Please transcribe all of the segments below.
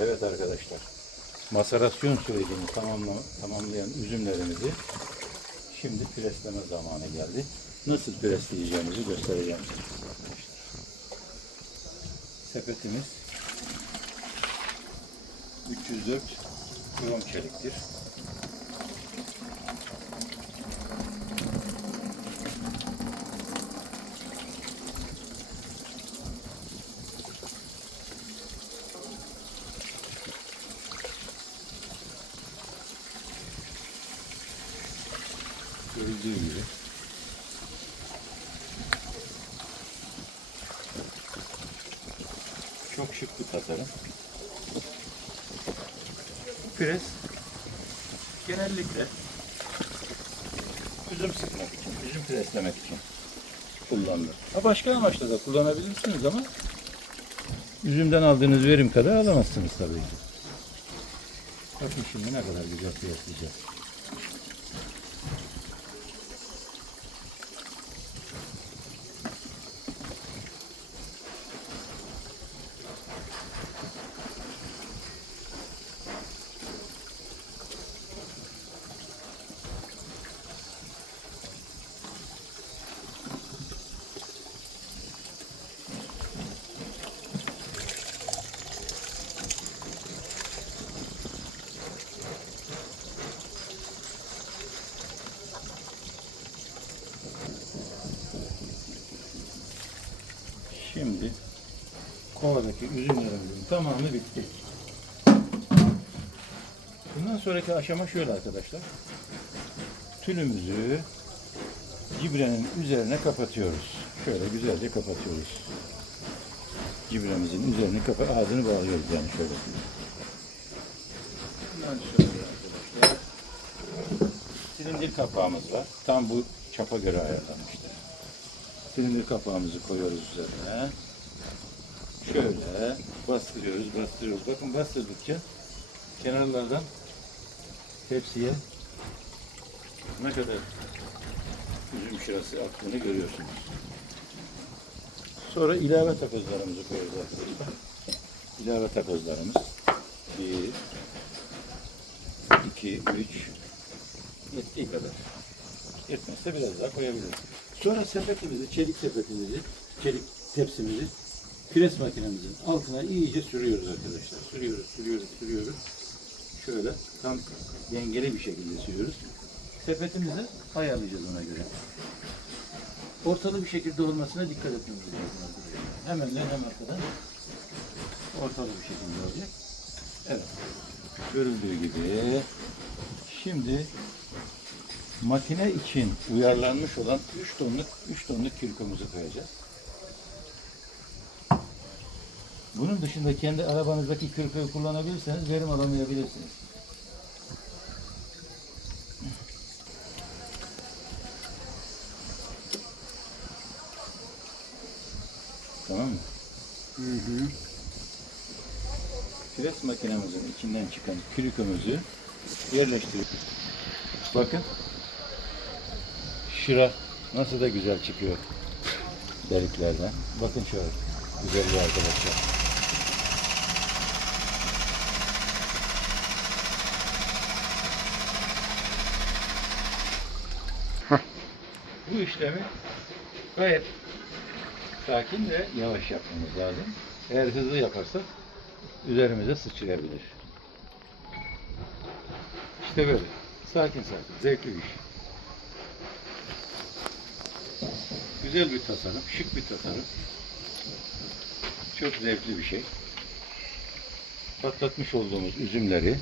Evet arkadaşlar. Maserasyon sürecini tamamla, tamamlayan üzümlerimizi şimdi presleme zamanı geldi. Nasıl presleyeceğimizi göstereceğim arkadaşlar. Sepetimiz 304 krom çeliktir. Görüldüğü gibi. Çok şık bir tasarım. Bu pres genellikle üzüm sıkmak için, üzüm preslemek için kullanılır. Ha başka amaçla da kullanabilirsiniz ama üzümden aldığınız verim kadar alamazsınız tabii ki. Bakın şimdi ne kadar güzel preslayacağız. Şimdi kovadaki üzümlerimizin tamamı bitti. Bundan sonraki aşama şöyle arkadaşlar. Tülümüzü cibrenin üzerine kapatıyoruz. Şöyle güzelce kapatıyoruz. Cibremizin üzerini kapa ağzını bağlıyoruz yani şöyle. Bundan sonra arkadaşlar silindir kapağımız var. Tam bu çapa göre ayarlanmıştır. Silindir kapağımızı koyuyoruz üzerine. Şöyle bastırıyoruz, bastırıyoruz. Bakın bastırdıkça kenarlardan tepsiye ne kadar üzüm şırası aktığını görüyorsunuz. Sonra ilave takozlarımızı koyuyoruz arkadaşlar. İlave takozlarımız. Bir, iki, üç, yettiği kadar. Yetmezse biraz daha koyabiliriz. Sonra sepetimizi, çelik sepetimizi, çelik tepsimizi pres makinemizin altına iyice sürüyoruz arkadaşlar. Sürüyoruz, sürüyoruz, sürüyoruz. Şöyle tam dengeli bir şekilde sürüyoruz. Sepetimizi ayarlayacağız ona göre. Ortalı bir şekilde olmasına dikkat etmemiz lazım arkadaşlar. Hem önden hem arkadan ortalı bir şekilde olacak. Evet. Görüldüğü gibi şimdi makine için uyarlanmış olan 3 tonluk 3 tonluk kirkomuzu koyacağız. Bunun dışında kendi arabanızdaki kürküyü kullanabilirseniz verim alamayabilirsiniz. Tamam mı? Hı hı. Pres makinemizin içinden çıkan kürkümüzü yerleştiriyoruz. Bakın. Şıra nasıl da güzel çıkıyor deliklerden. Bakın şöyle güzelliği arkadaşlar. Bu işlemi gayet sakin ve yavaş yapmamız lazım. Eğer hızlı yaparsak üzerimize sıçrayabilir. İşte böyle. Sakin sakin. Zevkli bir iş. Güzel bir tasarım. Şık bir tasarım. Çok zevkli bir şey. Patlatmış olduğumuz üzümleri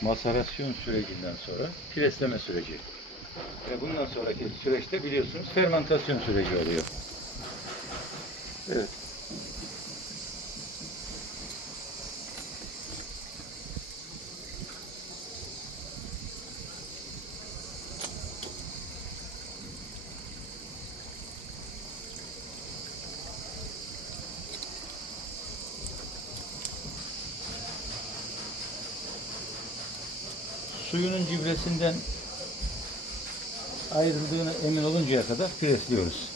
maserasyon sürecinden sonra presleme süreci. Ve bundan sonraki süreçte biliyorsunuz fermentasyon süreci oluyor. Evet. Suyunun cibresinden ayrıldığını emin oluncaya kadar presliyoruz.